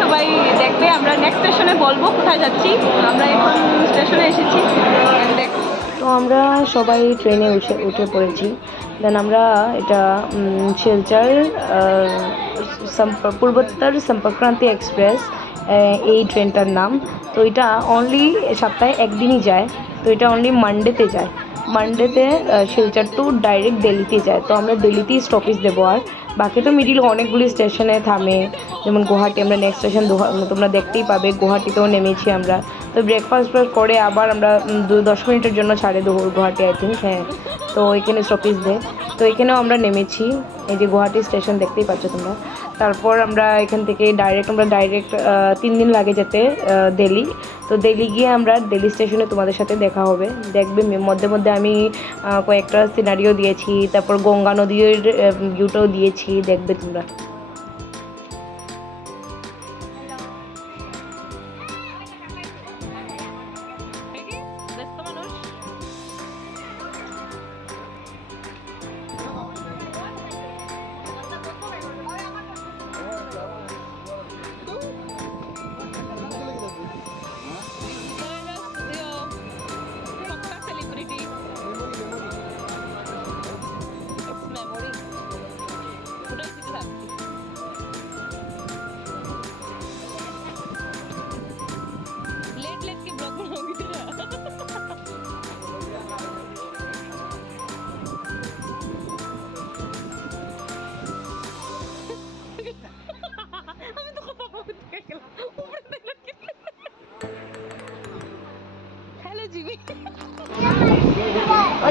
সবাই দেখবে, আমরা নেক্সট স্টেশনে কোথায় যাচ্ছি। আমরা এখন এসেছি। তো আমরা সবাই ট্রেনে উঠে উঠে পড়েছি। দেন আমরা এটা শিলচর পূর্বোত্তর সম্পর্ক্রান্তি এক্সপ্রেস এই ট্রেনটার নাম। তো এটা অনলি সপ্তাহে একদিনই যায়। তো এটা অনলি মানডেতে যায়। মানডেতে শিলচর টু ডাইরেক্ট দিল্লিতে যায়। তো আমরা দিল্লিতেই স্টপেজ দেবো আর। বাকি তো মিডিল অনেকগুলি স্টেশনে থামে। যেমন গুয়াহাটি, আমরা নেক্সট স্টেশন তোমরা দেখতেই পাবে, গুয়াহাটিতেও নেমেছি আমরা। তো ব্রেকফাস্ট করে আবার আমরা দু, দশ মিনিটের জন্য ছাড়ে দেবো গুয়াহাটি আই থিঙ্ক হ্যাঁ। তো এখানে স্টপেজ দেয় তো এখানেও আমরা নেমেছি। এই যে গুয়াহাটি স্টেশন দেখতেই পাচ্ছ তোমরা। তারপর আমরা এখান থেকে ডাইরেক্ট আমরা ডাইরেক্ট তিন দিন লাগে যেতে দিল্লি। তো দিল্লি গিয়ে আমরা দিল্লি স্টেশনে তোমাদের সাথে দেখা হবে। দেখবে মধ্যে মধ্যে আমি কয়েকটা সিনারিও দিয়েছি, তারপর গঙ্গা নদীর ভিউটাও দিয়েছি, দেখবে তোমরা।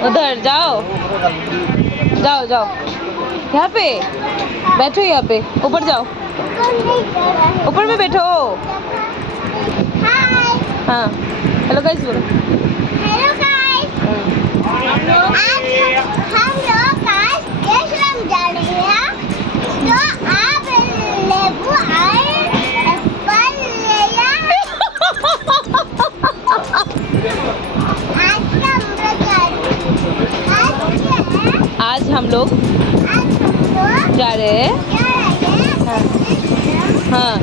उधर जाओ। जाओ जाओ। यहाँ पे? बैठो यहाँ पे। ऊपर जाओ। ऊपर में बैठो। हाँ। हेलो गाइस बोलो। हेलो गाइस हम हम लोग जा रहे हैं। हैं। हाँ।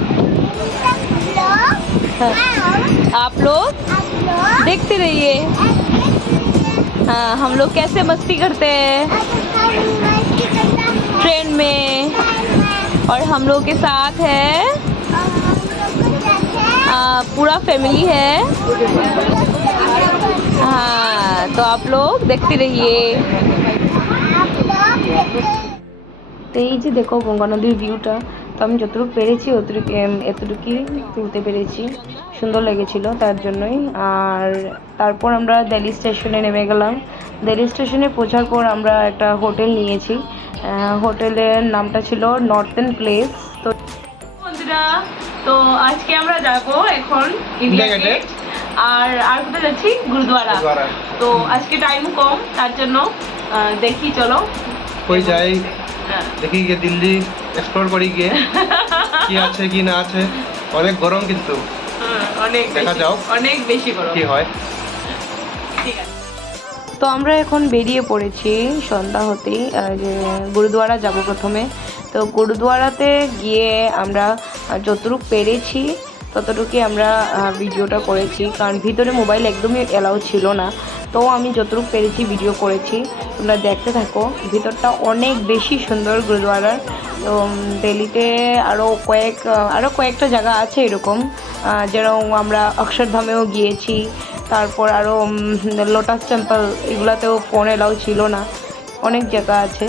हाँ। आप लोग आप लोग देखते रहिए। हाँ हम लोग कैसे मस्ती करते हैं। ट्रेन में। और हम लोग के साथ है। आ, पूरा फैमिली है। हाँ तो आप लोग देखते रहिए। তো এই যে দেখো গঙ্গা নদীর ভিউটা তো আমি যতটুকু পেরেছি অতটুকু এতটুকুই তুলতে পেরেছি। সুন্দর লেগেছিল তার জন্যই। আর তারপর আমরা দিল্লি স্টেশনে নেমে গেলাম। দিল্লি স্টেশনে পৌঁছার পর আমরা একটা হোটেল নিয়েছি। হোটেলের নামটা ছিল নর্থেন প্লেস। তো বন্ধুরা তো আজকে আমরা যাব এখন ইন্ডিয়া ইন্ডিয়া গেট। আর আর কোথায় যাচ্ছি? গুরুদ্বারা। তো আজকে টাইম কম তার জন্য দেখি চলো। কই যাই হ্যাঁ। দেখি গিয়ে দিল্লি এক্সপ্লোর করি গিয়ে কি আছে কি না আছে। অনেক গরম কিন্তু। হ্যাঁ, অনেক দেখা যাক। অনেক বেশি গরম। কি হয়। ঠিক আছে। তো আমরা এখন বেরিয়ে পড়েছি সন্ধ্যা হতেই যে গুরুদুয়ারা যাব প্রথমে। তো গুরুদুয়ারাতে গিয়ে আমরা যতটুকু পেরেছি ততটুকুই আমরা ভিডিওটা করেছি। কারণ ভিতরে মোবাইল একদমই অ্যালাউ ছিল না। তো আমি যতটুকু পেরেছি ভিডিও করেছি। তোমরা দেখতে থাকো। ভিতরটা অনেক বেশি সুন্দর গুরুদুয়ারার। তো দিল্লিতে আরও কয়েক আরও কয়েকটা জায়গা আছে এরকম। যেরকম আমরা অক্ষরধামেও গিয়েছি। তারপর আরও লোটাস টেম্পল এগুলাতেও ফোন এলাও ছিল না। অনেক জায়গা আছে।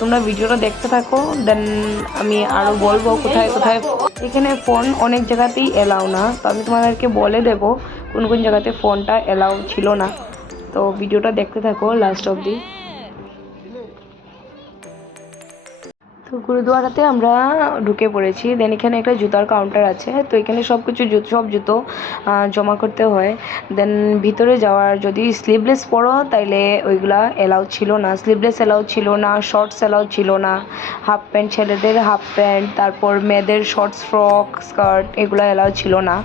তোমরা ভিডিওটা দেখতে থাকো। দেন আমি আরও বলব কোথায় কোথায়। এখানে ফোন অনেক জায়গাতেই এলাও না। তো আমি তোমাদেরকে বলে দেব কোন কোন জায়গাতে ফোনটা এলাও ছিল না। তো ভিডিওটা দেখতে থাকো লাস্ট অবধি। তো গুরুদুয়ারাতে আমরা ঢুকে পড়েছি। দেন এখানে একটা জুতার কাউন্টার আছে। তো এখানে সব কিছু জুতো সব জুতো জমা করতে হয়। দেন ভিতরে যাওয়ার যদি স্লিভলেস পরো, তাইলে ওইগুলা এলাউ ছিল না। স্লিভলেস এলাউ ছিল না শর্টস এলাউ ছিল না। হাফ প্যান্ট ছেলেদের হাফ প্যান্ট তারপর মেয়েদের শর্টস ফ্রক স্কার্ট এগুলো এলাউ ছিল না।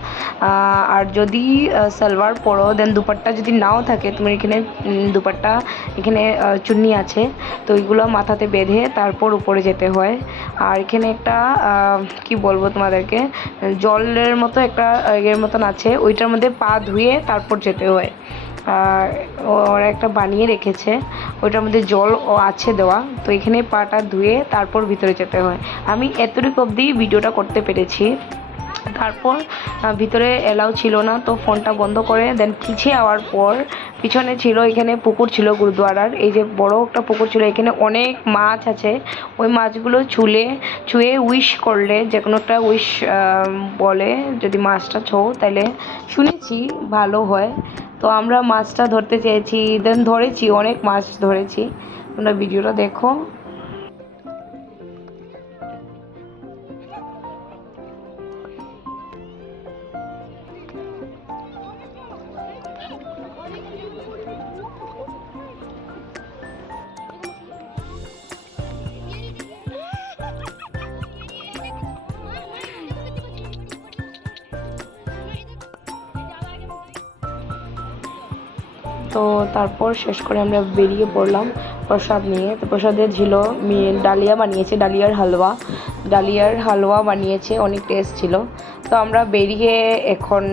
আর যদি সালোয়ার পরো দেন দুপাট্টা যদি নাও থাকে তুমি এখানে দুপাট্টা, এখানে চুন্নি আছে। তো ওইগুলো মাথাতে বেঁধে তারপর উপরে যেতে হয়। আর এখানে একটা কি বলব তোমাদেরকে, জলের মতো একটা এর মতন আছে। ওইটার মধ্যে পা ধুয়ে তারপর যেতে হয়। ওরা একটা বানিয়ে রেখেছে। ওইটার মধ্যে জল ও আছে দেওয়া। তো এখানে পাটা ধুয়ে তারপর ভিতরে যেতে হয়। আমি এতটুকু অবধি ভিডিওটা করতে পেরেছি। তারপর ভিতরে এলাও ছিল না। তো ফোনটা বন্ধ করে দেন পিছিয়ে আওয়ার পর পিছনে ছিল, এখানে পুকুর ছিল গুরুদুয়ারার। এই যে বড় একটা পুকুর ছিল, এখানে অনেক মাছ আছে। ওই মাছগুলো ছুলে, ছুয়ে উইশ করলে যে কোনো একটা উইশ বলে, যদি মাছটা ছো তাহলে শুনেছি ভালো হয়। তো আমরা মাছটা ধরতে চেয়েছি দেন ধরেছি, অনেক মাছ ধরেছি। তোমরা ভিডিওটা দেখো। শেষ করে আমরা বেরিয়ে পড়লাম প্রসাদ নিয়ে তো প্রসাদে ছিল মি- ডালিয়া বানিয়েছে ডালিয়ার হালুয়া ডালিয়ার হালুয়া বানিয়েছে অনেক টেস্ট ছিল তো আমরা বেরিয়ে এখন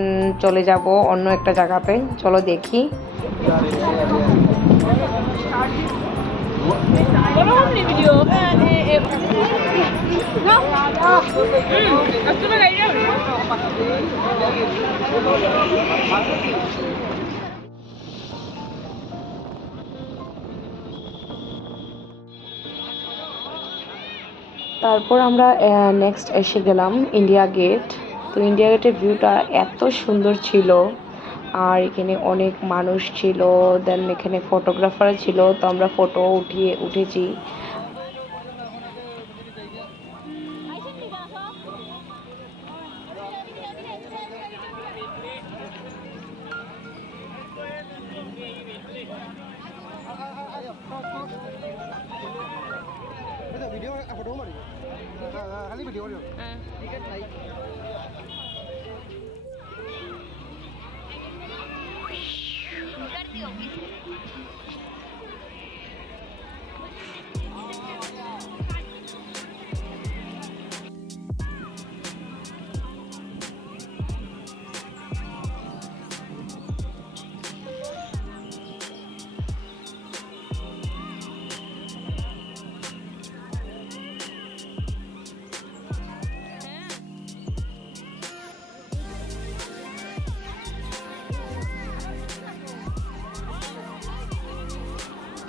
চলে যাব অন্য একটা জায়গাতে চলো দেখি. তারপর আমরা নেক্সট এসে গেলাম ইন্ডিয়া গেট তো ইন্ডিয়া গেটের ভিউটা এত সুন্দর ছিল আর এখানে অনেক মানুষ ছিল দেন এখানে ফটোগ্রাফার ছিল তো আমরা ফটো উঠিয়ে উঠেছি ஹலிபட்டி ஓடிடும்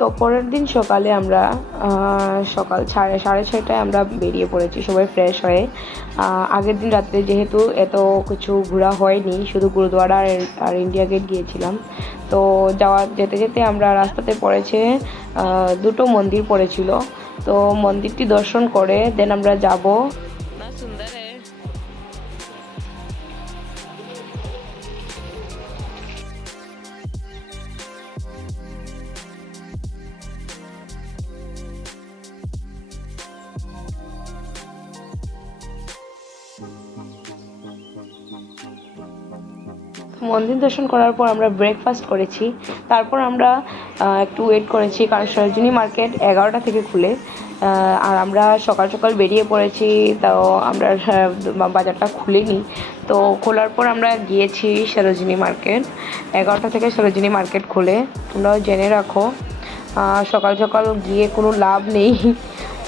তো পরের দিন সকালে আমরা সকাল সাড়ে সাড়ে ছয়টায় আমরা বেরিয়ে পড়েছি, সবাই ফ্রেশ হয়ে। আগের দিন রাত্রে যেহেতু এত কিছু ঘোরা হয়নি, শুধু গুরুদুয়ারা আর ইন্ডিয়া গেট গিয়েছিলাম। তো যাওয়া, যেতে যেতে আমরা রাস্তাতে পড়েছে দুটো মন্দির পড়েছিল। তো মন্দিরটি দর্শন করে দেন আমরা যাব মন্দির দর্শন করার পর আমরা ব্রেকফাস্ট করেছি। তারপর আমরা একটু ওয়েট করেছি কারণ সরোজিনী মার্কেট এগারোটা থেকে খুলে। আর আমরা সকাল সকাল বেরিয়ে পড়েছি তাও আমরা বাজারটা খুলিনি। তো খোলার পর আমরা গিয়েছি সরোজিনী মার্কেট এগারোটা থেকে সরোজিনী মার্কেট খুলে। তোমরাও জেনে রাখো সকাল সকাল গিয়ে কোনো লাভ নেই।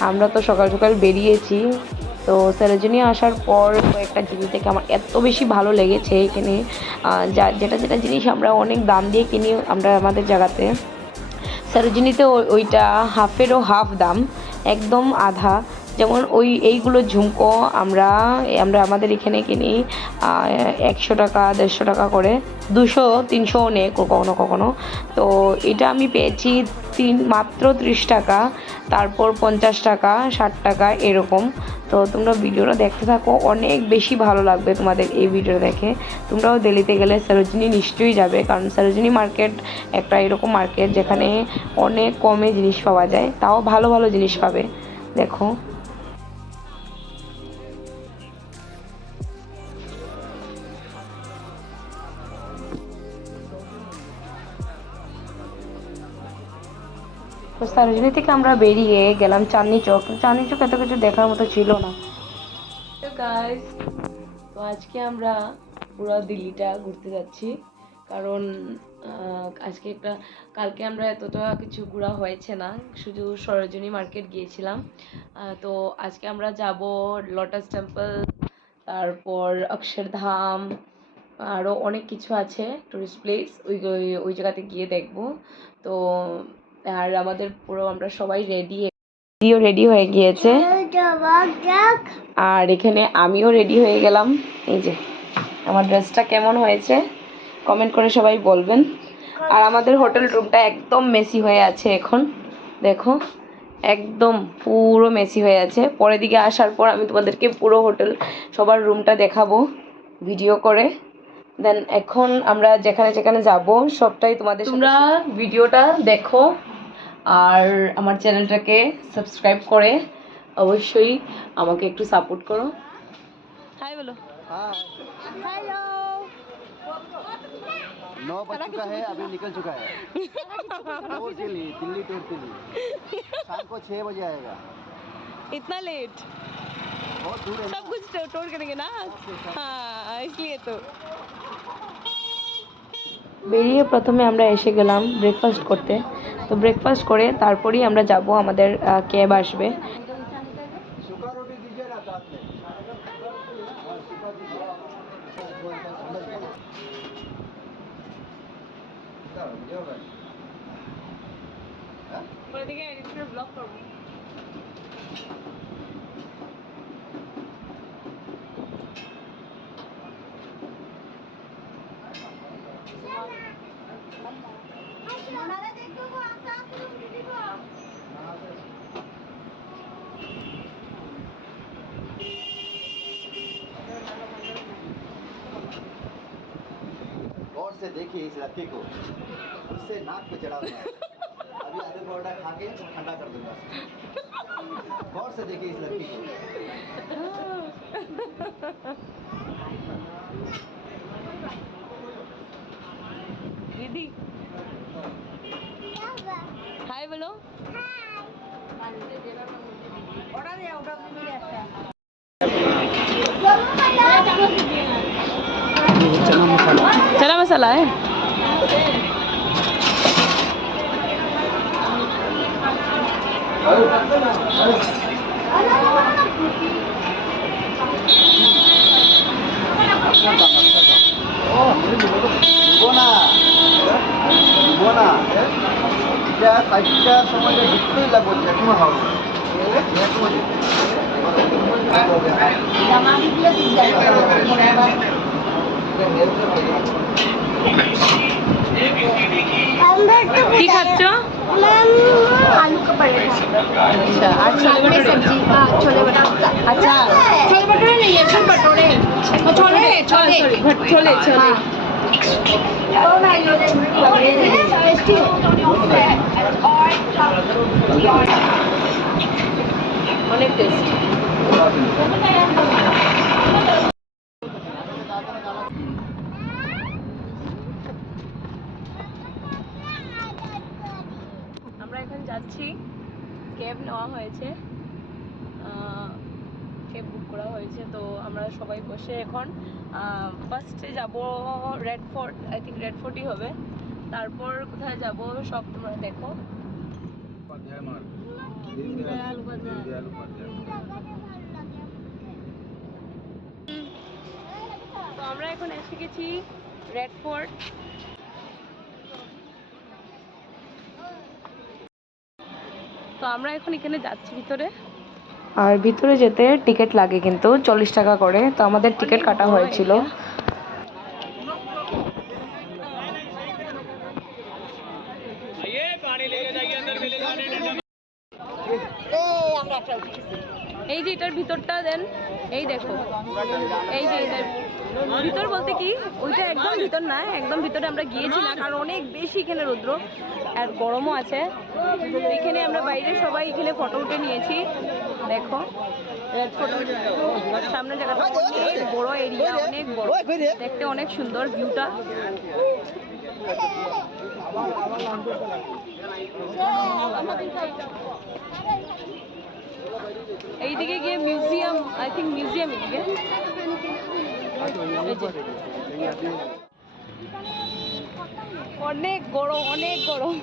আমরা তো সকাল সকাল বেরিয়েছি। তো সরোজিনী আসার পর কয়েকটা জিনিস দেখে আমার এত বেশি ভালো লেগেছে এখানে। যা, যেটা যেটা জিনিস আমরা অনেক দাম দিয়ে কিনি আমরা আমাদের জায়গাতে। সরোজিনীতে ওইটা হাফেরও হাফ দাম, একদম আধা। যেমন ওই এইগুলো ঝুমকো আমরা আমরা আমাদের এখানে কিনি একশো টাকা, দেড়শো টাকা করে। দুশো তিনশোও নেই কখনো কখনো। তো এটা আমি পেয়েছি তিন, মাত্র ত্রিশ টাকা, তারপর পঞ্চাশ টাকা, ষাট টাকা এরকম। তো তোমরা ভিডিওটা দেখতে থাকো, অনেক বেশি ভালো লাগবে তোমাদের এই ভিডিও দেখে। তোমরাও দিল্লিতে গেলে সরোজিনী নিশ্চয়ই যাবে, কারণ সরোজিনী মার্কেট একটা এরকম মার্কেট যেখানে অনেক কমে জিনিস পাওয়া যায়, তাও ভালো ভালো জিনিস পাবে। দেখো। তো সরোজিনী থেকে আমরা বেরিয়ে গেলাম চাঁদনি চক। চাঁদনি চক এত কিছু দেখার মতো ছিল না। গাইস তো আজকে আমরা পুরো দিল্লিটা ঘুরতে যাচ্ছি। কারণ আজকে একটা, কালকে আমরা এতটা কিছু ঘোরা হয়েছে না। শুধু সরোজিনী মার্কেট গিয়েছিলাম। তো আজকে আমরা যাব লটাস টেম্পল, তারপর অক্ষরধাম আরও অনেক কিছু আছে টুরিস্ট প্লেস ওই- ওই জায়গাতে গিয়ে দেখব। তো আর আমাদের পুরো আমরা সবাই রেডি দিদিও রেডি হয়ে গিয়েছে। আর এখানে আমিও রেডি হয়ে গেলাম। এই যে আমার ড্রেসটা কেমন হয়েছে? কমেন্ট করে সবাই বলবেন। আর আমাদের হোটেল রুমটা একদম মেসি হয়ে আছে এখন। দেখো একদম পুরো মেসি হয়ে আছে। পরের দিকে আসার পর আমি তোমাদেরকে পুরো হোটেল সবার রুমটা দেখাবো ভিডিও করে। দেন এখন আমরা যেখানে যেখানে যাব সবটাই তোমাদের তোমরা ভিডিওটা দেখো। আর আমার চ্যানেলটাকে সাবস্ক্রাইব করে অবশ্যই আমাকে একটু সাপোর্ট করো হাই বলো হ্যালো नौ बज चुका है अभी निकल चुका है टूर के लिए दिल्ली टूर के लिए शाम को छः बजे आएगा इतना लेट बहुत दूर है ना सब कुछ टोर करेंगे ना हाँ इसलिए तो বেরিয়ে প্রথমে আমরা এসে গেলাম ব্রেকফাস্ট করতে তো ব্রেকফাস্ট করে তারপরেই আমরা যাব আমাদের ক্যাব আসবে। ব্লক করব। इलाके को उससे नाक पे चढ़ा हुआ अभी आधे परोठा खा के ठंडा कर दूँगा। गौर से देखिए इस लड़की को। दीदी। हाय बोलो। ऑर्डर है चना मसाला है। চাৰিটা সময়লৈ গোটেই লাগব এখনও খাব কি খাচ্ছ आलू का पराठा আচ্ছা আর ছোলে में सब्जी हाँ, छोले भटूरे আচ্ছা छोले भटूरे नहीं है छोले भटूरे छोले छोले ছোলে ছোলে टेस्टी অনেক টেস্ট যাচ্ছি ক্যাব নেওয়া হয়েছে। ক্যাব বুক করা হয়েছে। তো আমরা সবাই বসে এখন ফার্স্টে যাব Red Fort I think Red ফোর্টই হবে। তারপর কোথায় যাব সব তোমরা দেখো। তো আমরা এখন এসে গেছি রেড ফোর্ট তো আমরা এখন এখানে যাচ্ছি ভিতরে। আর ভিতরে যেতে টিকিট লাগে কিন্তু চল্লিশ টাকা করে। তো আমাদের টিকিট কাটা হয়েছিল। এই যে এটার ভিতরটা দেন এই দেখো। এই যে এটার ভিতর বলতে কি ওইটা একদম ভিতর না একদম ভিতরে আমরা গিয়েছিলাম কারণ অনেক বেশি এখানে রৌদ্র। আর গরমও আছে। এখানে আমরা বাইরে সবাই এখানে ফটো উঠে নিয়েছি। দেখো। সামনে জায়গাটা বড় এরিয়া অনেক বড়। দেখতে অনেক সুন্দর ভিউটা এইদিকে গিয়ে মিউজিয়াম আই থিঙ্ক মিউজিয়াম এদিকে। অনেক গরম অনেক গরম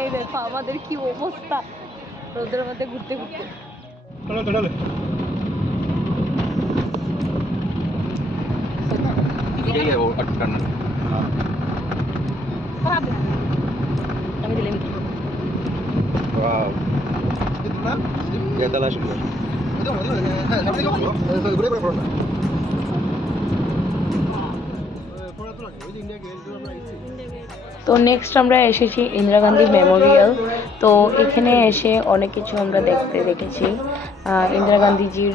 এই দেখো আমাদের কি অবস্থা রোদের মধ্যে ঘুরতে ঘুরতে আমি দিলাম Ya está la ayuda. তো নেক্সট আমরা এসেছি ইন্দিরা গান্ধী মেমোরিয়াল তো এখানে এসে অনেক কিছু আমরা দেখতে দেখেছি। ইন্দিরা গান্ধীজির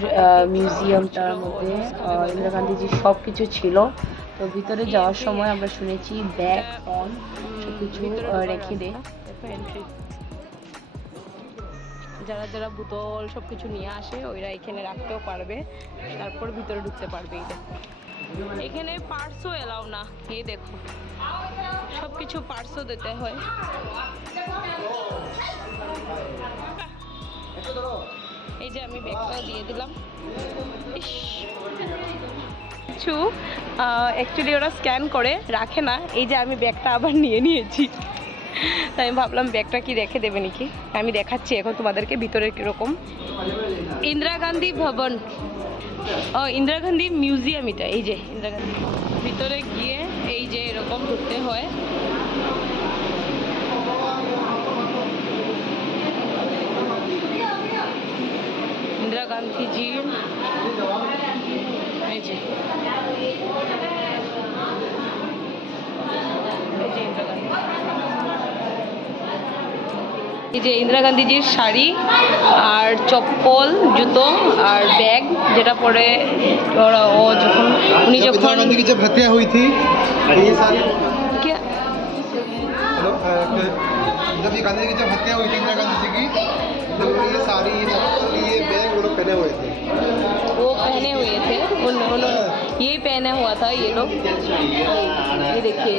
মিউজিয়ামটার মধ্যে আহ, ইন্দিরা গান্ধীজির সব কিছু ছিল। তো ভিতরে যাওয়ার সময় আমরা শুনেছি ব্যাগ অন সব কিছু রেখে দে। যারা যারা বোতল সব কিছু নিয়ে আসে ওইরা এখানে রাখতেও পারবে। তারপর ভিতরে ঢুকতে পারবে। দেখো এখানে পার্সও এলাও না এ দেখো। সব কিছু পার্সও দিতে হয়। এই যে আমি ব্যাগটাও দিয়ে দিলাম। কিছু অ্যাকচুয়ালি ওরা স্ক্যান করে, রাখে না। এই যে আমি ব্যাগটা আবার নিয়ে নিয়েছি। তাই আমি ভাবলাম ব্যাগটা কি রেখে দেবে নাকি? আমি দেখাচ্ছি এখন তোমাদেরকে ভিতরে কীরকম। ইন্দিরা গান্ধী ভবন। ও, ইন্দিরা গান্ধী মিউজিয়াম এটা, এই যে ইন্দিরা গান্ধী। ভিতরে গিয়ে এই যে এরকম ঢুকতে হয়। ইন্দিরা গান্ধীজি। এই যে। এই যে ইন্দিরা গান্ধী। এই যে ইন্দিরা গান্ধীজির শাড়ি আর চপ্পল জুতো আর ব্যাগ যেটা পরে ওরা ও যখন উনি যখন ভাতিয়া হইতি গান্ধীজি ভাতিয়া হইতি ইন্দিরা গান্ধীজি কি? ये पहना हुआ था ये लोग। ये देखिए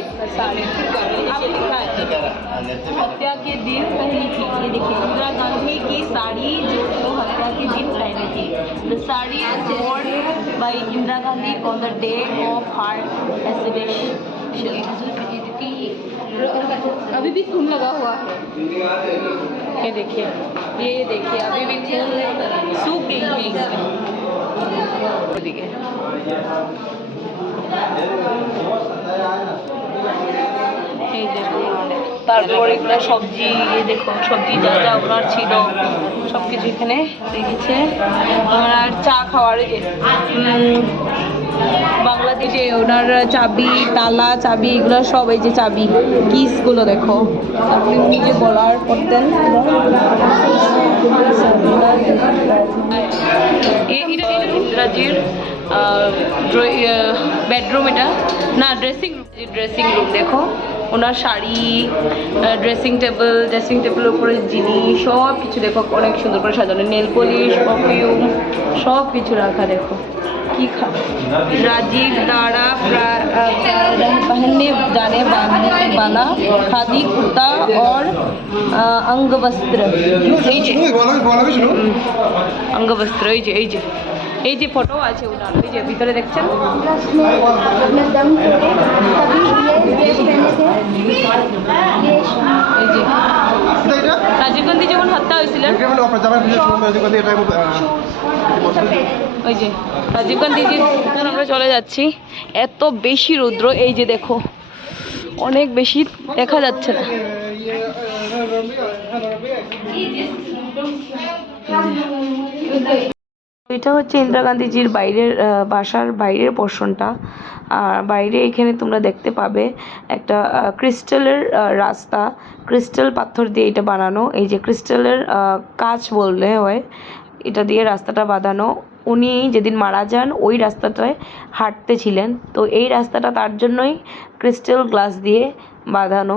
हत्या के दिन पहनी थी। ये देखिए, इंदिरा गांधी की साड़ी जो तो हत्या के दिन पहनी थी। The sari worn by Indira Gandhi on the day of her assassination अभी भी खून लगा हुआ है। ये देखिए ये देखिए, अभी भी खून सूख गई এই তারপর এগুলো সবজি এই দেখো সবজি যা যা ওনার ছিল সব কিছু এখানে রেখেছে ওনার চা খাওয়ার যে বাংলাদেশে ওনার চাবি তালা চাবি এগুলো সব এই যে চাবি কিসগুলো দেখো। আপনি নিজে বলার করতেন। এটা বেডরুম এটা না ড্রেসিং রুম ড্রেসিং রুম দেখো ওনার শাড়ি ড্রেসিং টেবিল ড্রেসিং টেবিলের উপরে জিনিস সব কিছু দেখো অনেক সুন্দর করে সাজানো নেল পলিশ পারফিউম সব কিছু রাখা দেখো কি খা राजीव द्वारा प्रा- अ, पहनने जाने वाली- वाला खादी कुर्ता और अ, अंग वस्त्र এই যে ফটো আছে উনার এই যে ভিতরে দেখছেন। রাজীব গান্ধী যখন হত্যা হয়েছিল ওই যে রাজীব গান্ধীজি আমরা চলে যাচ্ছি এত বেশি রুদ্র এই যে দেখো অনেক বেশি দেখা যাচ্ছে না। এটা হচ্ছে ইন্দিরা গান্ধীজির বাইরের বাসার বাইরের পোর্শনটা আর বাইরে এখানে তোমরা দেখতে পাবে একটা ক্রিস্টালের রাস্তা। ক্রিস্টাল পাথর দিয়ে এটা বানানো। এই যে ক্রিস্টালের কাজ বললে হয়, এটা দিয়ে রাস্তাটা বাঁধানো। উনি যেদিন মারা যান, ওই রাস্তাটায় হাঁটতে ছিলেন। তো এই রাস্তাটা তার জন্যই ক্রিস্টাল গ্লাস দিয়ে বাঁধানো।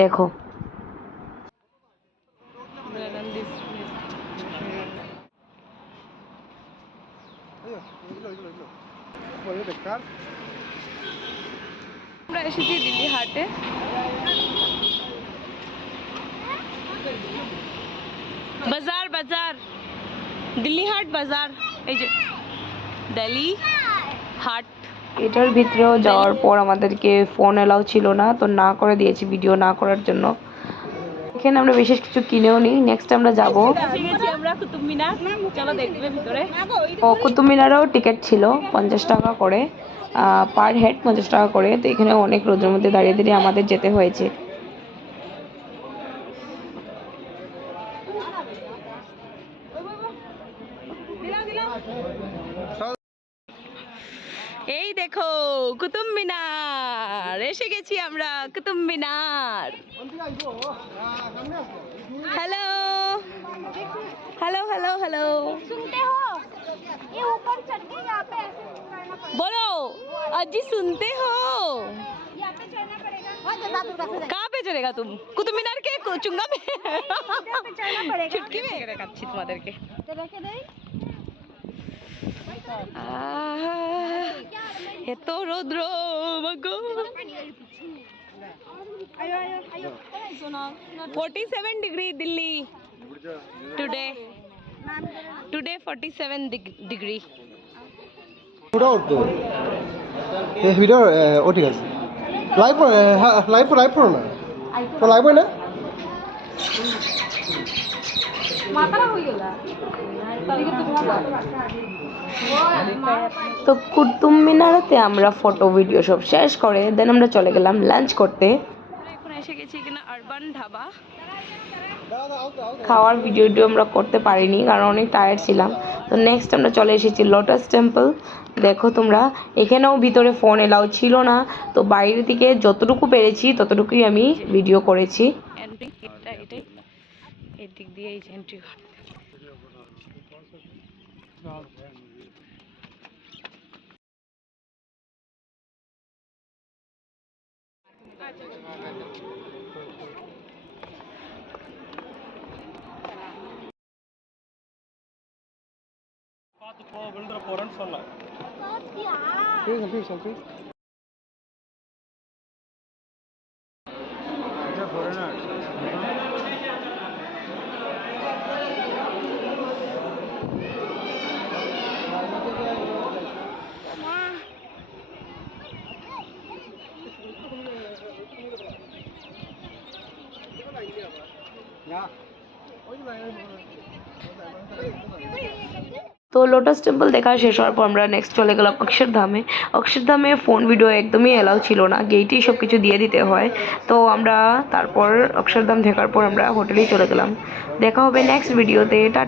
দেখো এগুলো এগুলো এগুলো বলে আমরা এসেছি দিল্লি হাটে। বাজার বাজার। দিল্লি হাট বাজার। এই যে দিল্লি হাট। এটার ভিতরেও যাওয়ার পর আমাদেরকে ফোন এলাও ছিল না তো না করে দিয়েছি ভিডিও না করার জন্য। এখানে আমরা বিশেষ কিছু কিনেও নি নেক্সট আমরা যাব। ও কুতুব মিনারেও টিকিট ছিল পঞ্চাশ টাকা করে। পার হেড পঞ্চাশ টাকা করে। তো এখানে অনেক রোদের মধ্যে দাঁড়িয়ে দাঁড়িয়ে আমাদের যেতে হয়েছে এই দেখো কুতুব মিনার এসে গেছি আমরা Qutub Minar hello hello hello hello सुनते हो ये ऊपर चढ़ के यहाँ पे ऐसे करना पड़ेगा बोलो अजी सुनते हो यहाँ पे चढ़ना पड़ेगा और जल्दा दुर्गा से कहाँ पे चलेगा तुम कुतुब मीनार के कु- चुंगा में पे चढ़ना पड़ेगा चुटकी में এত রৌদ্র মাগো आयो आयो आयो सुनो 47 degree Delhi today today 47 degree video করতে এই ভিডিও ও ঠিক আছে লাইভ হ্যাঁ লাইভ লাইভ করো না তো লাইভ হয় না তো কুতুব মিনারেতে আমরা ফটো ভিডিও সব শেষ করে দেন আমরা চলে গেলাম লাঞ্চ করতে। এখন এসে গেছি এখানে আরবান ধাবা। খাওয়ার আমরা করতে পারিনি কারণ অনেক টায়ার্ড ছিলাম। তো নেক্সট আমরা চলে এসেছি লোটাস টেম্পল দেখো তোমরা এখানেও ভিতরে ফোন এলাও ছিল না। তো বাইরে থেকে যতটুকু পেরেছি ততটুকুই আমি ভিডিও করেছি। এন্ট্রি এটা দিক দিয়ে এই এন্ট্রি ঠিক আছে ঠিক আছে তো লোটাস টেম্পল দেখা শেষ হওয়ার পর আমরা নেক্সট চলে গেলাম অক্ষরধামে অক্ষরধামে ফোন ভিডিও একদমই অ্যালাউ ছিল না। গেটেই সব কিছু দিয়ে দিতে হয়। তো আমরা তারপর অক্ষরধাম দেখার পর আমরা হোটেলেই চলে গেলাম। দেখা হবে নেক্সট ভিডিওতে টাটা